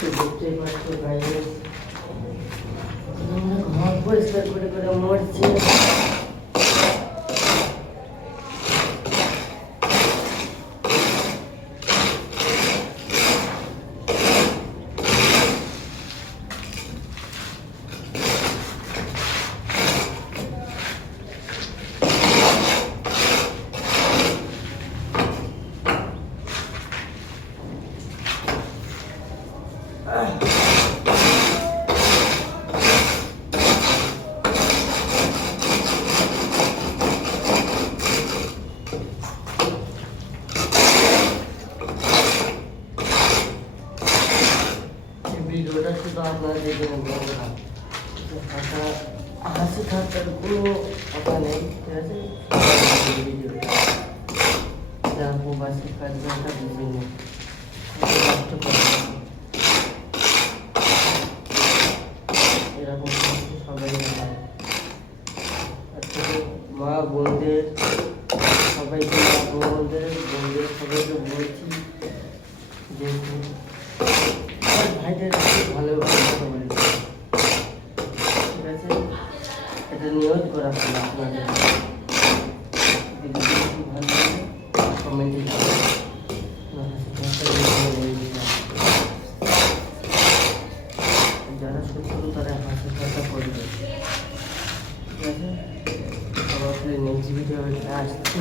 দেখতেই পাচ্ছ আমরা ঘর পরিষ্কার করে করে মরছি। হাসা হাসি ঠাট্টার কোনো কথা নেই ঠিক আছে ভিডিওটা যারা প্রবাসী কাজটা বুঝে নিন কষ্ট এরকম সবাই মা, বোনদের, সবাইকে বোনদের বোনদের সবাইকে বলছি যে ভাইদের বলি। ঠিক আছে? এটা নিয়োগ করা হলো আপনাদের। ভালো কমেন্টে জানাবেন আমার হাসি ঠাট্টা ভিডিও নিয়ে দিলাম। যারা শত্রু তারা হাসি ঠাট্টা করবে ঠিক আছে? আবার নেক্সট ভিডিও আসছে।